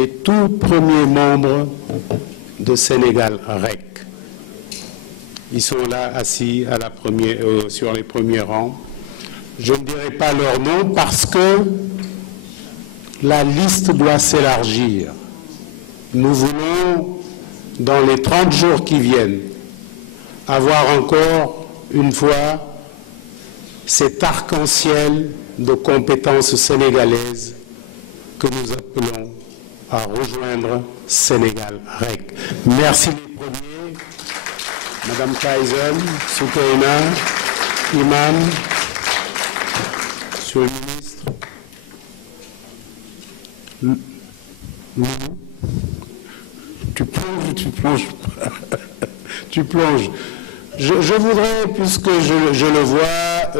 les tout premiers membres de Sénégal REC. Ils sont là assis à sur les premiers rangs. Je ne dirai pas leur nom parce que la liste doit s'élargir. Nous voulons, dans les 30 jours qui viennent, avoir encore une fois cet arc-en-ciel de compétences sénégalaises que nous appelons à rejoindre Sénégal REC. Merci les premiers, Madame Kaizen, Soukaina, Imam, Monsieur le ministre. Tu plonges. Tu plonges. Je voudrais, puisque je le vois,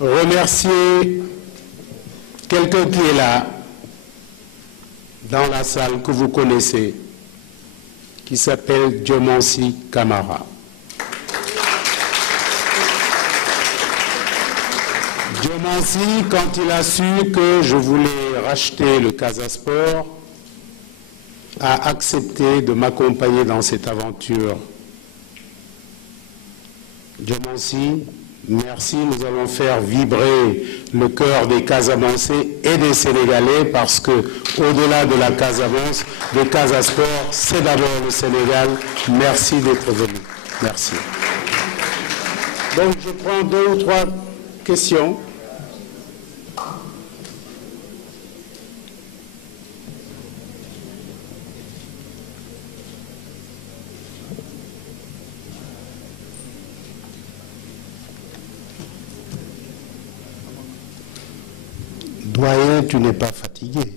remercier quelqu'un qui est là, dans la salle, que vous connaissez, qui s'appelle Diomansi Camara. Diomansi, quand il a su que je voulais racheter le Casa Sport, a accepté de m'accompagner dans cette aventure. Diomansi, merci, nous allons faire vibrer le cœur des Casamançais et des Sénégalais parce que, au-delà de la Casamance, le Casa Sport, c'est d'abord le Sénégal. Merci d'être venu. Merci. Donc, je prends 2 ou 3 questions. Doyen, tu n'es pas fatigué.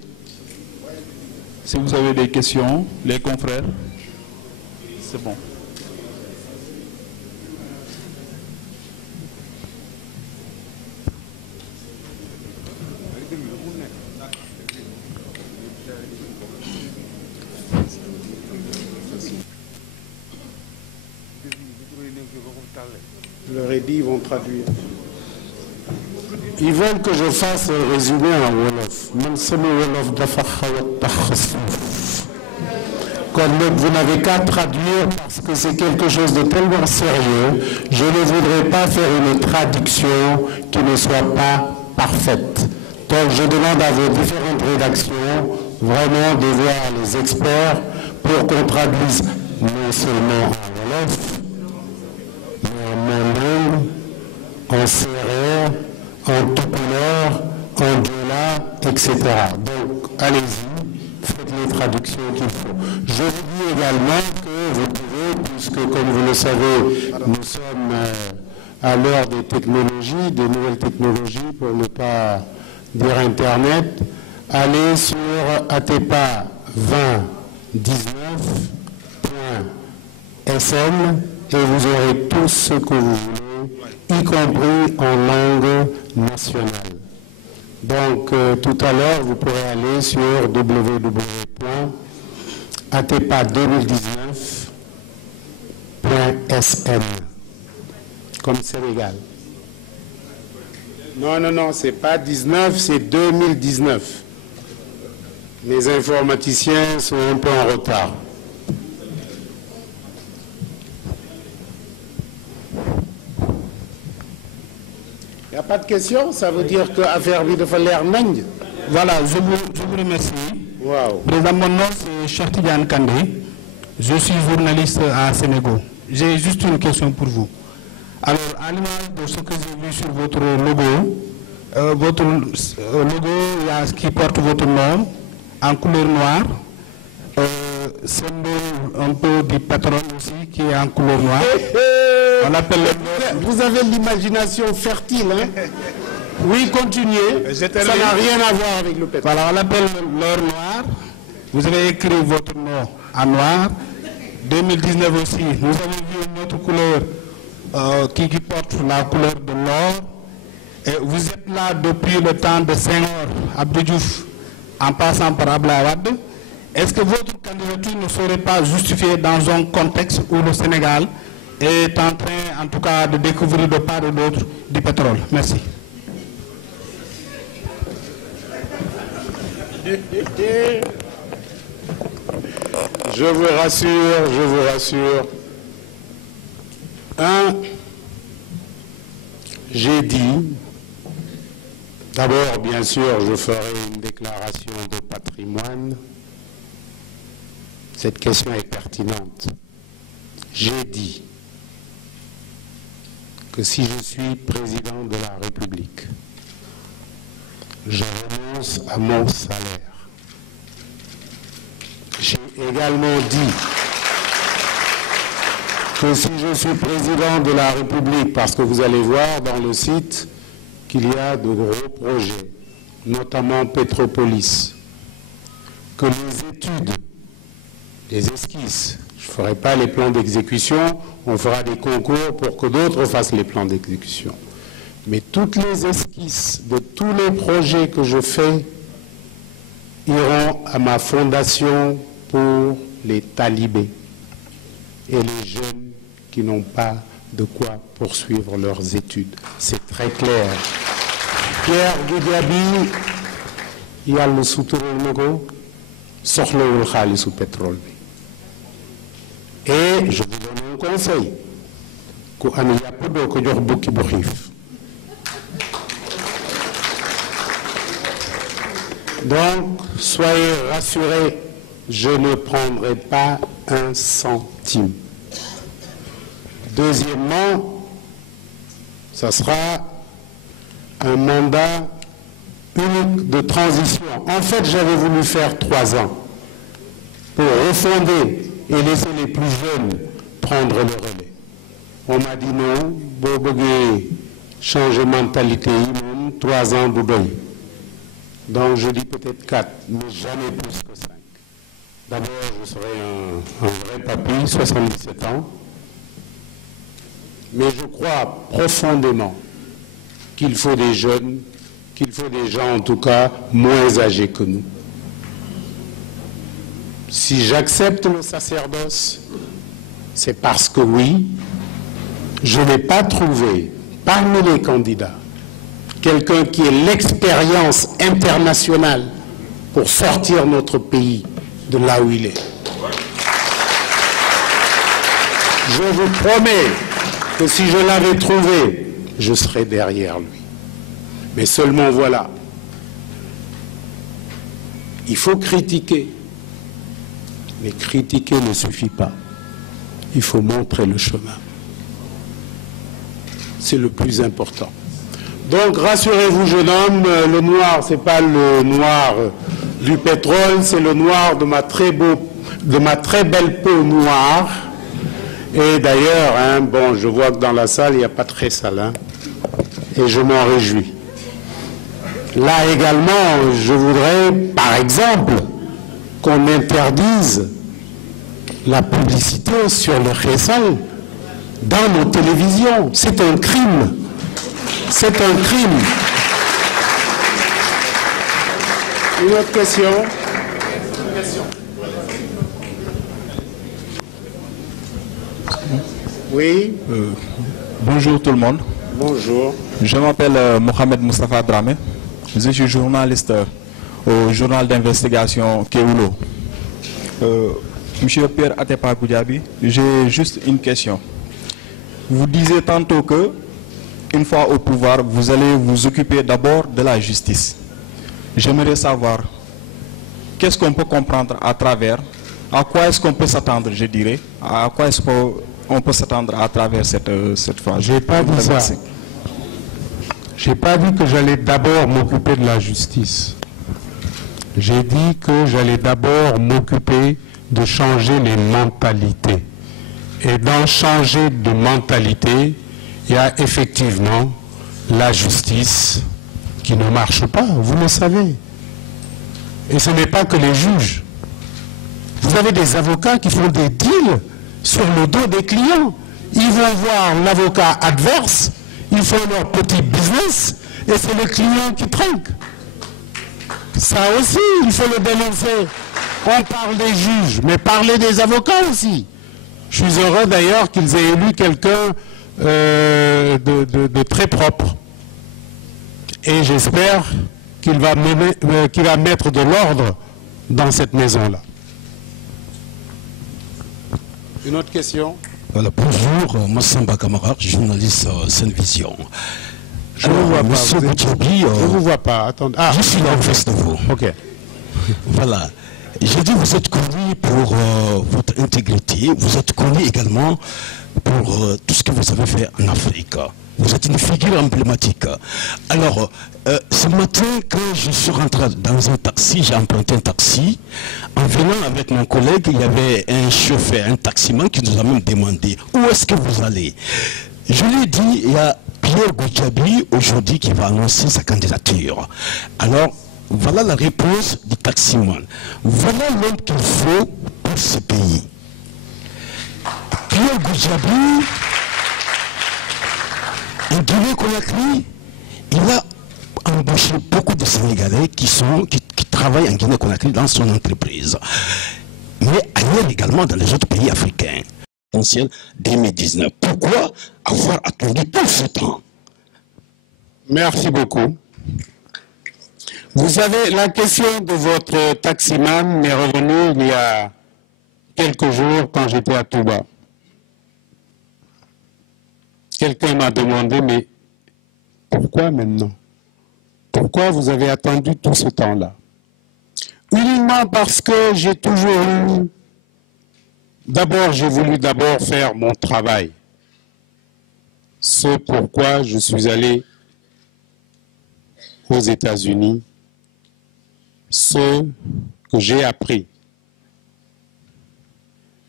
Si vous avez des questions, les confrères, c'est bon. Je leur ai dit, ils vont traduire. Ils veulent que je fasse un résumé en Wolof. Même si le Wolof dafa xaw a tax suuf. Comme vous n'avez qu'à traduire parce que c'est quelque chose de tellement sérieux. Je ne voudrais pas faire une traduction qui ne soit pas parfaite. Donc je demande à vos différentes rédactions vraiment de voir les experts pour qu'on traduise non seulement en Wolof, mais en mandingue, en sérère, en toucouleur, en diola, etc. Donc, allez-y, faites les traductions qu'il faut. Je vous dis également que vous pouvez, puisque comme vous le savez, nous sommes à l'heure des technologies, des nouvelles technologies, pour ne pas dire Internet, allez sur atepa 2019.sn et vous aurez tout ce que vous voulez, y compris en langue nationale. Donc, tout à l'heure, vous pourrez aller sur www.atepa2019.sn, comme Sénégal. Non, c'est pas 19, c'est 2019. Mes informaticiens sont un peu en retard. Il n'y a pas de question, ça veut dire que l'affaire de faire nañ. Voilà, je vous remercie. Wow. Président, mon nom c'est Cheikh Tidiane Kandé. Je suis journaliste à Sénégal. J'ai juste une question pour vous. Alors, à l'image de ce que j'ai vu sur votre logo, il y a ce qui porte votre nom en couleur noire. Symbole un peu du pétrole aussi qui est en couleur noire. On appelle Vous avez l'imagination fertile, hein? Oui, continuez. Ça n'a rien à voir avec le pétrole. Voilà, on l'appelle l'or noir. Vous avez écrit votre nom en noir. 2019 aussi, nous avons vu une autre couleur qui porte la couleur de l'or. Et vous êtes là depuis le temps de Senghor, Abdou Diouf, en passant par Abdoulaye Wade. Est-ce que votre candidature ne serait pas justifiée dans un contexte où le Sénégal est en train, en tout cas, de découvrir de part et d'autre du pétrole? Merci. Je vous rassure. J'ai dit, d'abord, bien sûr, je ferai une déclaration de patrimoine. Cette question est pertinente. J'ai dit que si je suis président de la République, je renonce à mon salaire. J'ai également dit que si je suis président de la République, parce que vous allez voir dans le site qu'il y a de gros projets, notamment Petropolis, que les études, les esquisses, je ne ferai pas les plans d'exécution, on fera des concours pour que d'autres fassent les plans d'exécution. Mais toutes les esquisses de tous les projets que je fais iront à ma fondation pour les talibés et les jeunes qui n'ont pas de quoi poursuivre leurs études. C'est très clair. Pierre Goudiaby, yàlla sutural na ko soxlawul xaalisu pétrole bi. Et je vous donne un conseil. Ku am yàpp doo ko jox bukki bu xiif. Donc, soyez rassurés, je ne prendrai pas un centime. Deuxièmement, ça sera un mandat unique de transition. En fait, j'avais voulu faire 3 ans pour refonder et laisser les plus jeunes prendre le relais. On m'a dit non, boo bëggee changer mentalité, 3 ans du doy. Donc je dis peut-être 4, mais jamais plus que 5. D'abord, je serai un vrai papy, 77 ans. Mais je crois profondément qu'il faut des jeunes, qu'il faut des gens en tout cas moins âgés que nous. Si j'accepte le sacerdoce, c'est parce que oui, je n'ai pas trouvé parmi les candidats quelqu'un qui ait l'expérience internationale pour sortir notre pays de là où il est. Je vous promets que si je l'avais trouvé, je serais derrière lui. Mais seulement voilà, il faut critiquer, mais critiquer ne suffit pas. Il faut montrer le chemin. C'est le plus important. Donc, rassurez-vous, jeune homme, le noir, ce n'est pas le noir du pétrole, c'est le noir de ma très belle peau noire. Et d'ailleurs, bon, je vois que dans la salle, il n'y a pas très sale, et je m'en réjouis. Là également, je voudrais, par exemple, qu'on interdise la publicité sur le Khessal dans nos télévisions. C'est un crime. C'est un crime. Une autre question? Oui. Bonjour tout le monde. Bonjour. Je m'appelle Mohamed Moustapha Dramé. Je suis journaliste au journal d'investigation Kewoulo. Monsieur Pierre Atepa Goudiaby, j'ai juste une question. Vous disiez tantôt que, une fois au pouvoir, vous allez vous occuper d'abord de la justice. J'aimerais savoir, qu'est-ce qu'on peut comprendre à travers, à quoi est-ce qu'on peut s'attendre, je dirais, à quoi est-ce qu'on peut s'attendre à travers cette phase? J'ai pas dit ça. J'ai pas dit que j'allais d'abord m'occuper de la justice. J'ai dit que j'allais d'abord m'occuper de changer les mentalités. Et dans changer de mentalité, il y a effectivement la justice qui ne marche pas, vous le savez. Et ce n'est pas que les juges. Vous avez des avocats qui font des deals sur le dos des clients. Ils vont voir l'avocat adverse, ils font leur petit business, et c'est le client qui trinque. Ça aussi, il faut le dénoncer. On parle des juges, mais parlez des avocats aussi. Je suis heureux d'ailleurs qu'ils aient élu quelqu'un de très propre. Et j'espère qu'il va mettre de l'ordre dans cette maison-là. Une autre question? Voilà, bonjour, Massamba Kamara, journaliste Seine-Vision. Je ne vous vois pas. Monsieur Goudjabi, Je ne vous vois pas. Attendez. Ah, je suis là en face de vous. ok. Voilà. J'ai dit vous êtes connu pour votre intégrité, vous êtes connu également pour tout ce que vous avez fait en Afrique. Vous êtes une figure emblématique. Alors, ce matin, quand je suis rentré dans un taxi, j'ai emprunté un taxi. En venant avec mon collègue, il y avait un chauffeur, un taximan qui nous a même demandé où est-ce que vous allez. Je lui ai dit, il y a Pierre Goudjabi aujourd'hui qui va annoncer sa candidature. Alors, voilà la réponse du taximan. Voilà l'homme qu'il faut pour ce pays. Pierre Goudjabi, en Guinée-Conakry, il a embauché beaucoup de Sénégalais qui travaillent en Guinée-Conakry dans son entreprise. Mais ailleurs également dans les autres pays africains. Potentiel 2019. Pourquoi avoir attendu tout ce temps? Merci beaucoup. Vous savez, la question de votre taximan m'est revenue il y a quelques jours quand j'étais à Touba. Quelqu'un m'a demandé, mais pourquoi maintenant? Pourquoi vous avez attendu tout ce temps-là? Uniquement parce que j'ai toujours eu... D'abord, j'ai voulu faire mon travail. Ce pourquoi je suis allé aux États-Unis, ce que j'ai appris.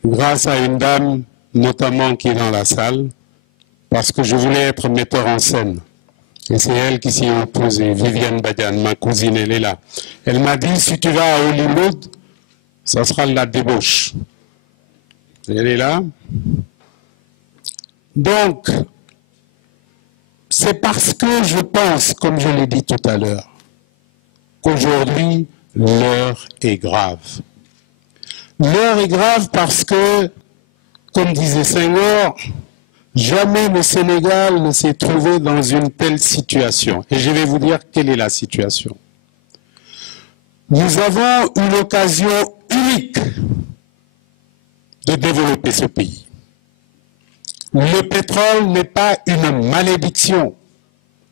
Grâce à une dame, notamment qui est dans la salle, parce que je voulais être metteur en scène. Et c'est elle qui s'y est opposée, Viviane Badiane, ma cousine, elle est là. Elle m'a dit, si tu vas à Hollywood, ça sera la débauche. Elle est là. Donc, c'est parce que je pense, comme je l'ai dit tout à l'heure, qu'aujourd'hui, l'heure est grave. L'heure est grave parce que, comme disait Senghor, jamais le Sénégal ne s'est trouvé dans une telle situation. Et je vais vous dire quelle est la situation. Nous avons une occasion unique de développer ce pays. Le pétrole n'est pas une malédiction.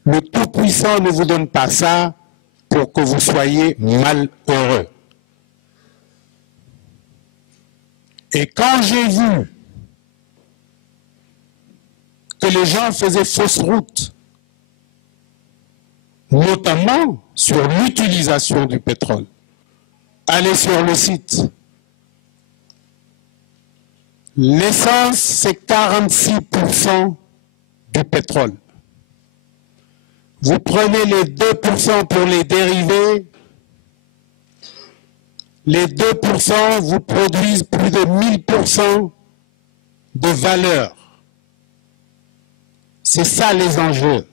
Le Tout-Puissant ne vous donne pas ça pour que vous soyez malheureux. Et quand j'ai vu que les gens faisaient fausse route, notamment sur l'utilisation du pétrole, allez sur le site. L'essence, c'est 46% du pétrole. Vous prenez les 2% pour les dérivés, les 2% vous produisent plus de 1000% de valeur. C'est ça les enjeux.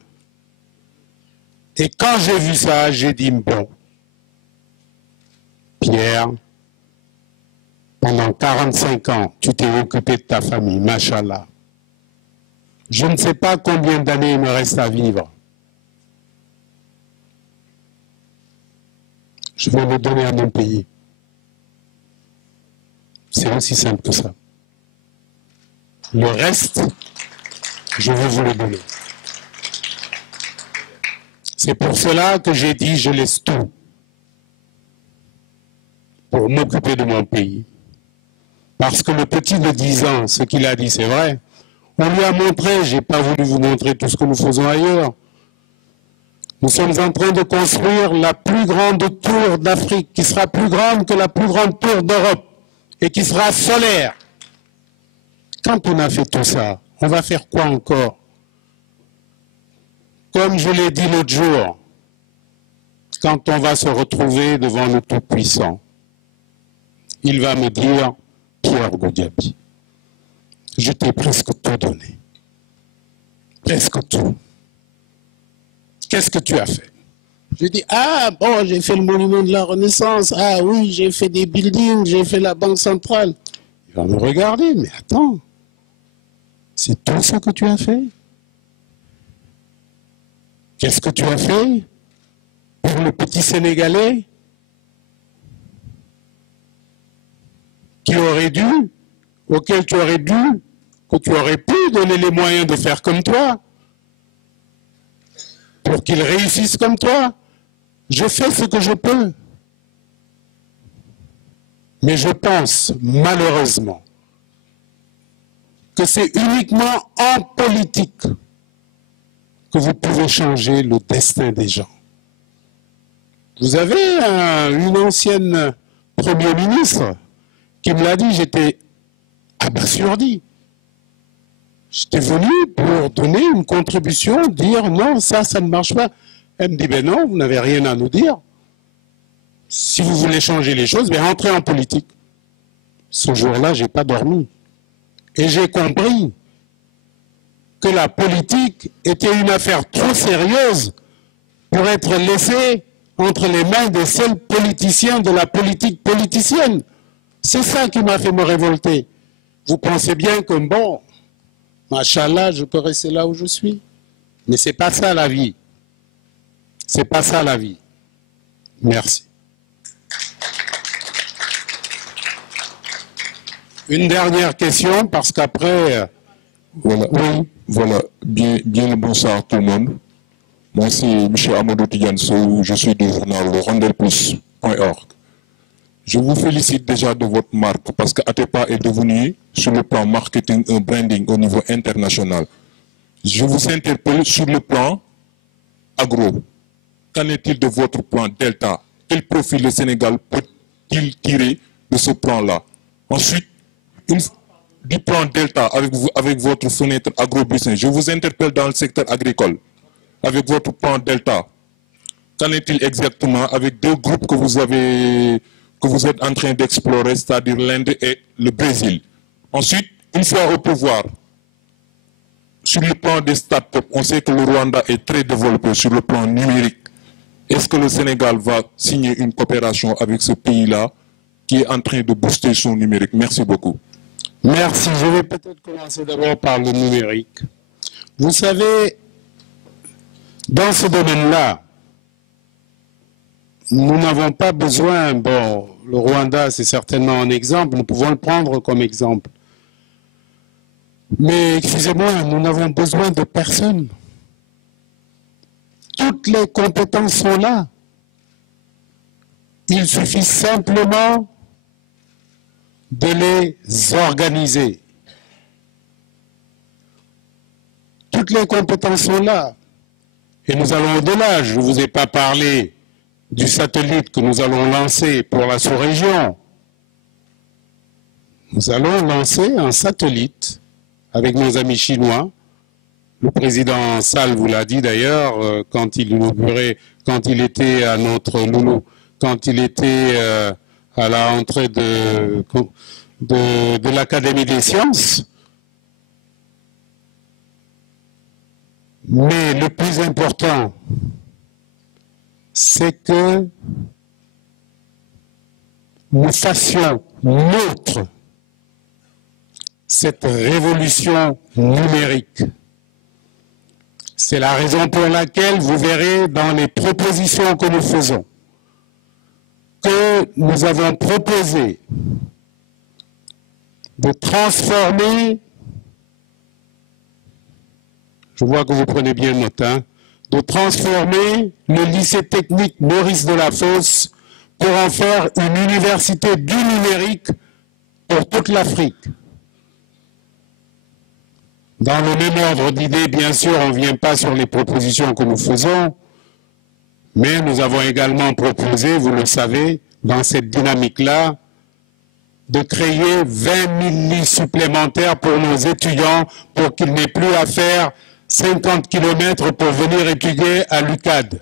Et quand j'ai vu ça, j'ai dit, bon, Pierre, pendant 45 ans, tu t'es occupé de ta famille, machallah. Je ne sais pas combien d'années il me reste à vivre. Je vais le donner à mon pays. C'est aussi simple que ça. Le reste, je vais vous le donner. C'est pour cela que j'ai dit, je laisse tout pour m'occuper de mon pays. Parce que le petit de 10 ans, ce qu'il a dit, c'est vrai. On lui a montré, je n'ai pas voulu vous montrer tout ce que nous faisons ailleurs. Nous sommes en train de construire la plus grande tour d'Afrique, qui sera plus grande que la plus grande tour d'Europe, et qui sera solaire. Quand on a fait tout ça, on va faire quoi encore? Comme je l'ai dit l'autre jour, quand on va se retrouver devant le Tout-Puissant, il va me dire, Pierre Goudjabi, je t'ai presque tout donné. Presque tout. Qu'est-ce que tu as fait? Je dis, ah bon, j'ai fait le monument de la Renaissance, ah oui, j'ai fait des buildings, j'ai fait la Banque centrale. Il va me regarder, mais attends, c'est tout ça que tu as fait? Qu'est-ce que tu as fait pour le petit Sénégalais qui aurait dû auxquels tu aurais dû, que tu aurais pu donner les moyens de faire comme toi, pour qu'ils réussissent comme toi. Je fais ce que je peux. Mais je pense, malheureusement, que c'est uniquement en politique que vous pouvez changer le destin des gens. Vous avez une ancienne Premier ministre qui me l'a dit, j'étais abasourdi. J'étais venu pour donner une contribution, dire non, ça ne marche pas. Elle me dit, ben non, vous n'avez rien à nous dire. Si vous voulez changer les choses, ben entrez en politique. Ce jour-là, je n'ai pas dormi. Et j'ai compris que la politique était une affaire trop sérieuse pour être laissée entre les mains des seuls politiciens de la politique politicienne. C'est ça qui m'a fait me révolter. Vous pensez bien que, bon, machallah, je peux rester là où je suis. Mais ce n'est pas ça la vie. C'est pas ça la vie. Merci. Une dernière question, parce qu'après... Voilà, oui. Voilà. Bien le bonsoir à tout le monde. Moi, c'est M. Amadou Tidiane Sow, je suis du journal rondelplus.org. Je vous félicite déjà de votre marque, parce que Atepa est devenu, sur le plan marketing, un branding au niveau international. Je vous interpelle sur le plan agro. Qu'en est-il de votre plan Delta? Quel profil le Sénégal peut-il tirer de ce plan-là? Ensuite, du plan Delta avec votre fenêtre agro-business, je vous interpelle dans le secteur agricole. Avec votre plan Delta, qu'en est-il exactement avec deux groupes que vous êtes en train d'explorer, c'est-à-dire l'Inde et le Brésil? Ensuite, une fois au pouvoir, sur le plan des start-up, on sait que le Rwanda est très développé sur le plan numérique. Est-ce que le Sénégal va signer une coopération avec ce pays-là qui est en train de booster son numérique? Merci beaucoup. Merci. Je vais peut-être commencer d'abord par le numérique. Vous savez, dans ce domaine-là, nous n'avons pas besoin, bon, le Rwanda c'est certainement un exemple, nous pouvons le prendre comme exemple. Mais excusez-moi, nous n'avons besoin de personne. Toutes les compétences sont là. Il suffit simplement de les organiser. Toutes les compétences sont là. Et nous allons au-delà. Je ne vous ai pas parlé du satellite que nous allons lancer pour la sous-région. Nous allons lancer un satellite avec nos amis chinois. Le président Sall vous l'a dit d'ailleurs quand il était à notre Loulou, quand il était à la entrée de l'Académie des sciences. Mais le plus important, c'est que nous fassions nôtre cette révolution numérique. C'est la raison pour laquelle vous verrez dans les propositions que nous faisons que nous avons proposé de transformer, je vois que vous prenez bien note, de transformer le lycée technique Maurice Delafosse pour en faire une université du numérique pour toute l'Afrique. Dans le même ordre d'idées, bien sûr, on ne vient pas sur les propositions que nous faisons, mais nous avons également proposé, vous le savez, dans cette dynamique-là, de créer 20 000 lits supplémentaires pour nos étudiants pour qu'ils n'aient plus à faire 50 km pour venir étudier à l'UCAD.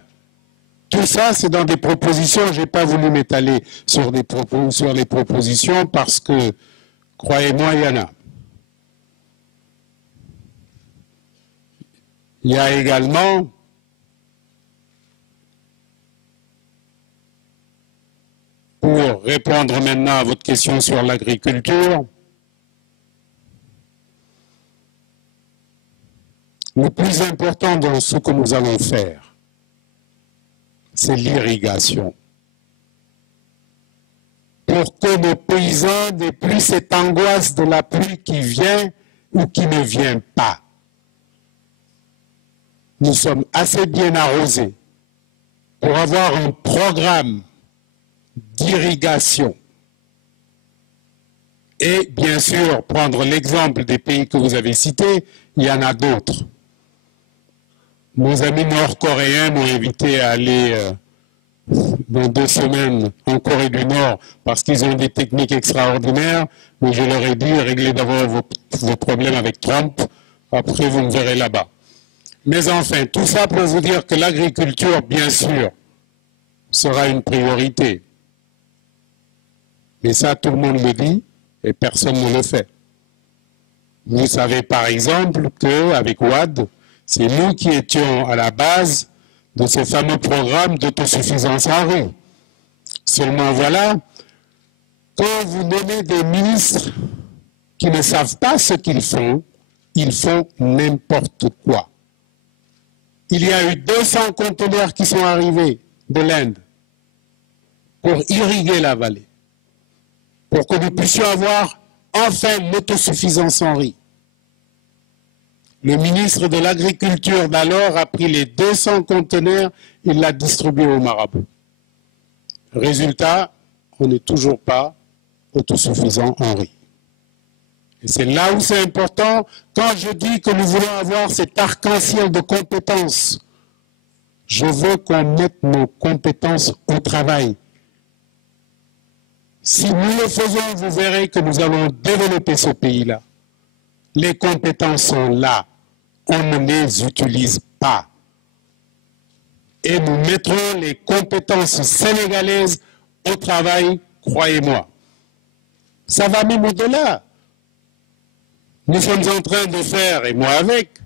Tout ça, c'est dans des propositions. Je n'ai pas voulu m'étaler sur les propositions parce que, croyez-moi, il y en a. Il y a également pour répondre maintenant à votre question sur l'agriculture, le plus important dans ce que nous allons faire, c'est l'irrigation. Pour pour que nos paysans n'aient plus cette angoisse de la pluie qui vient ou qui ne vient pas. Nous sommes assez bien arrosés pour avoir un programme d'irrigation. Et bien sûr, prendre l'exemple des pays que vous avez cités, il y en a d'autres. Nos amis nord-coréens m'ont invité à aller dans 2 semaines en Corée du Nord parce qu'ils ont des techniques extraordinaires, mais je leur ai dit, réglez d'abord vos problèmes avec Trump, après vous me verrez là-bas. Mais enfin, tout ça pour vous dire que l'agriculture, bien sûr, sera une priorité. Mais ça, tout le monde le dit et personne ne le fait. Vous savez par exemple qu'avec WAD, c'est nous qui étions à la base de ce fameux programme d'autosuffisance en riz. Seulement voilà, quand vous nommez des ministres qui ne savent pas ce qu'ils font n'importe quoi. Il y a eu 200 conteneurs qui sont arrivés de l'Inde pour irriguer la vallée, pour que nous puissions avoir enfin l'autosuffisance en riz. Le ministre de l'Agriculture d'alors a pris les 200 conteneurs, il l'a distribué au marabout. Résultat, on n'est toujours pas autosuffisant en riz. Et c'est là où c'est important, quand je dis que nous voulons avoir cet arc-en-ciel de compétences, je veux qu'on mette nos compétences au travail. Si nous le faisons, vous verrez que nous allons développer ce pays-là. Les compétences sont là, on ne les utilise pas. Et nous mettrons les compétences sénégalaises au travail, croyez-moi. Ça va même au-delà. Nous sommes en train de faire, et moi avec,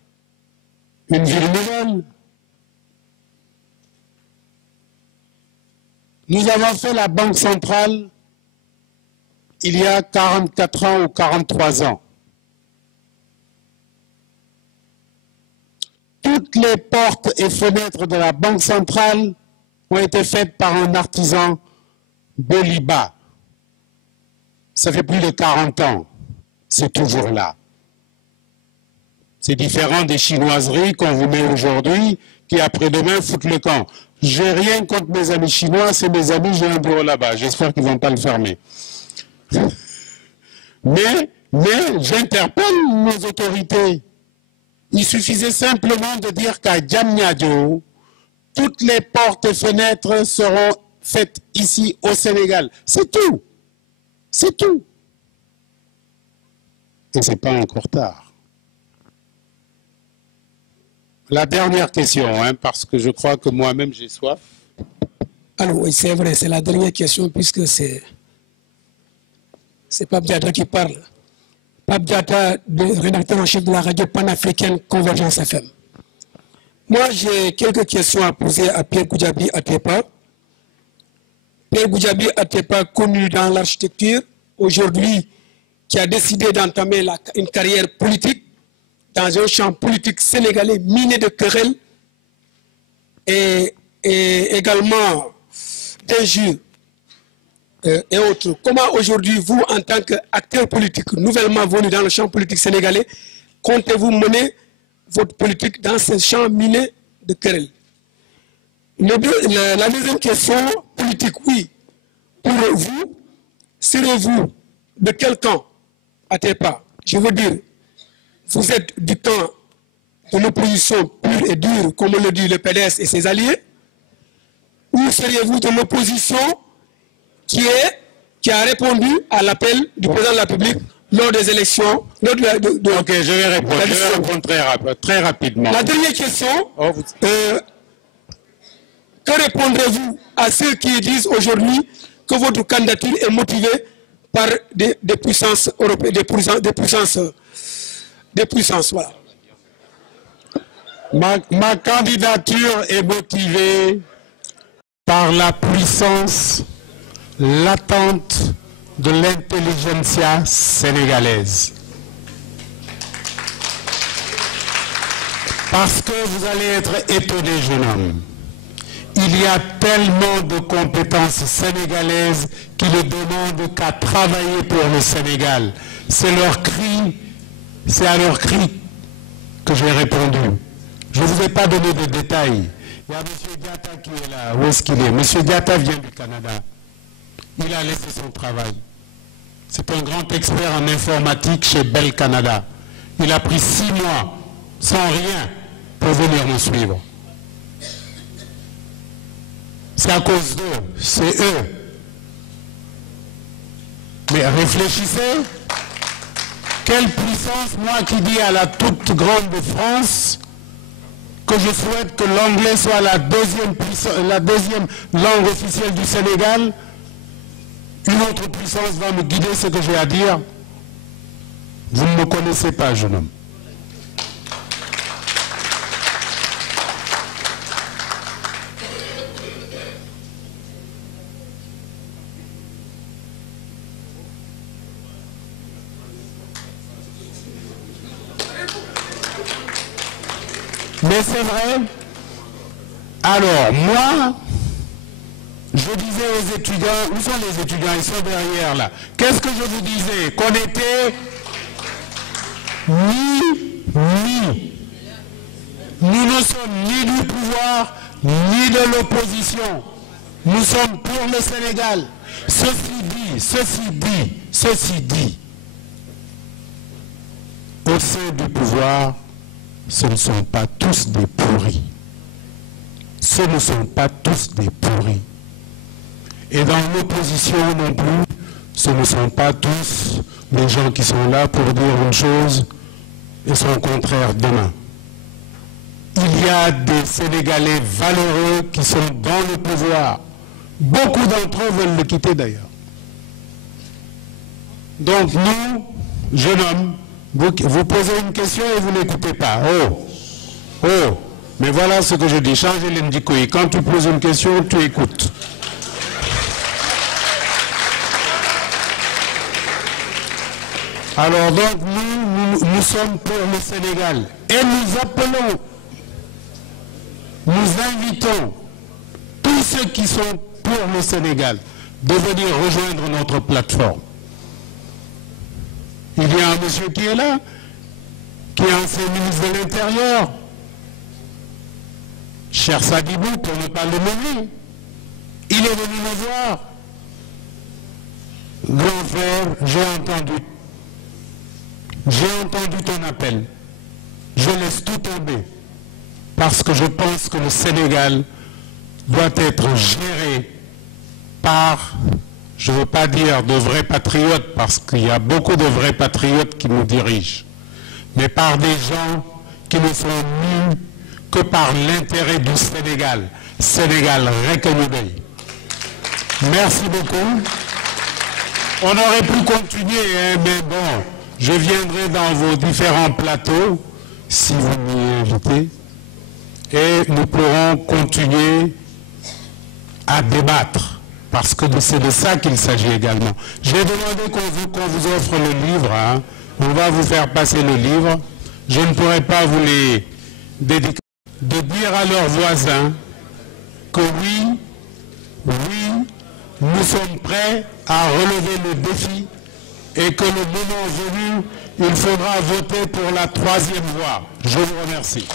une ville nouvelle. Nous avons fait la Banque centrale il y a 44 ans ou 43 ans. Toutes les portes et fenêtres de la Banque centrale ont été faites par un artisan Boliba. Ça fait plus de 40 ans. C'est toujours là. C'est différent des chinoiseries qu'on vous met aujourd'hui, qui après-demain foutent le camp. J'ai rien contre mes amis chinois, c'est mes amis, j'ai un bureau là-bas. J'espère qu'ils ne vont pas le fermer. Mais j'interpelle nos autorités. Il suffisait simplement de dire qu'à Diamniadio, toutes les portes et fenêtres seront faites ici au Sénégal. C'est tout. C'est tout. Et ce n'est pas encore tard. La dernière question, parce que je crois que moi-même j'ai soif. Alors oui, c'est vrai, c'est la dernière question puisque c'est Pape Diatta qui parle. Pape Diatta, rédacteur en chef de la radio panafricaine Convergence FM. Moi, j'ai quelques questions à poser à Pierre Goudiaby Atepa. Pierre Goudiaby Atepa, connu dans l'architecture, aujourd'hui, qui a décidé d'entamer une carrière politique dans un champ politique sénégalais miné de querelles et également d'injures et autres. Comment aujourd'hui, vous, en tant qu'acteur politique nouvellement venu dans le champ politique sénégalais, comptez-vous mener votre politique dans ce champ miné de querelles? La deuxième question politique, oui. Pour vous, serez-vous de quel camp Atepa? Je veux dire, vous êtes du camp de l'opposition pure et dure, comme le dit le PDS et ses alliés, ou seriez-vous de l'opposition qui a répondu à l'appel du président de la République lors des élections? Ok, je vais répondre très rapidement. La dernière question, que répondrez-vous à ceux qui disent aujourd'hui que votre candidature est motivée par des puissances européennes, des puissances, voilà. Ma candidature est motivée par la puissance latente de l'intelligentsia sénégalaise. Parce que vous allez être étonné, jeune homme. Il y a tellement de compétences sénégalaises qui ne demandent qu'à travailler pour le Sénégal. C'est leur cri, c'est à leur cri que j'ai répondu. Je ne vous ai pas donné de détails. Il y a M. Diatta qui est là. Où est-ce qu'il est? M. Diatta vient du Canada. Il a laissé son travail. C'est un grand expert en informatique chez Bell Canada. Il a pris 6 mois sans rien pour venir nous suivre. C'est à cause d'eux, c'est eux. Mais réfléchissez, quelle puissance, moi qui dis à la toute grande de France que je souhaite que l'anglais soit la deuxième langue officielle du Sénégal, une autre puissance va me guider ce que j'ai à dire. Vous ne me connaissez pas, jeune homme. Mais c'est vrai. Alors, moi, je disais aux étudiants, où sont les étudiants? Ils sont derrière là. Qu'est-ce que je vous disais? Qu'on était ni. Nous ne sommes ni du pouvoir, ni de l'opposition. Nous sommes pour le Sénégal. Ceci dit, au sein du pouvoir, ce ne sont pas tous des pourris. Ce ne sont pas tous des pourris. Et dans l'opposition non plus, ce ne sont pas tous les gens qui sont là pour dire une chose et son contraire demain. Il y a des Sénégalais valeureux qui sont dans le pouvoir. Beaucoup d'entre eux veulent le quitter d'ailleurs. Donc nous, jeunes hommes, vous posez une question et vous n'écoutez pas. Oh, mais voilà ce que je dis. Changez l'indicoi. Quand tu poses une question, tu écoutes. Alors donc nous sommes pour le Sénégal. Et nous appelons, nous invitons tous ceux qui sont pour le Sénégal de venir rejoindre notre plateforme. Il y a un monsieur qui est là, qui est ancien ministre de l'Intérieur, cher Sadibou, pour ne pas le nommer. Il est venu me voir. Grand frère, j'ai entendu ton appel. Je laisse tout tomber parce que je pense que le Sénégal doit être géré par, je ne veux pas dire de vrais patriotes, parce qu'il y a beaucoup de vrais patriotes qui nous dirigent, mais par des gens qui ne sont mus que par l'intérêt du Sénégal. Sénégal reconnu. Merci beaucoup. On aurait pu continuer, mais bon, je viendrai dans vos différents plateaux, si vous m'y invitez, et nous pourrons continuer à débattre, parce que c'est de ça qu'il s'agit également. J'ai demandé qu'on vous offre le livre, hein. On va vous faire passer le livre. Je ne pourrai pas vous les dédicacer. De dire à leurs voisins que oui, nous sommes prêts à relever le défi et que le moment venu, il faudra voter pour la 3e voie. Je vous remercie.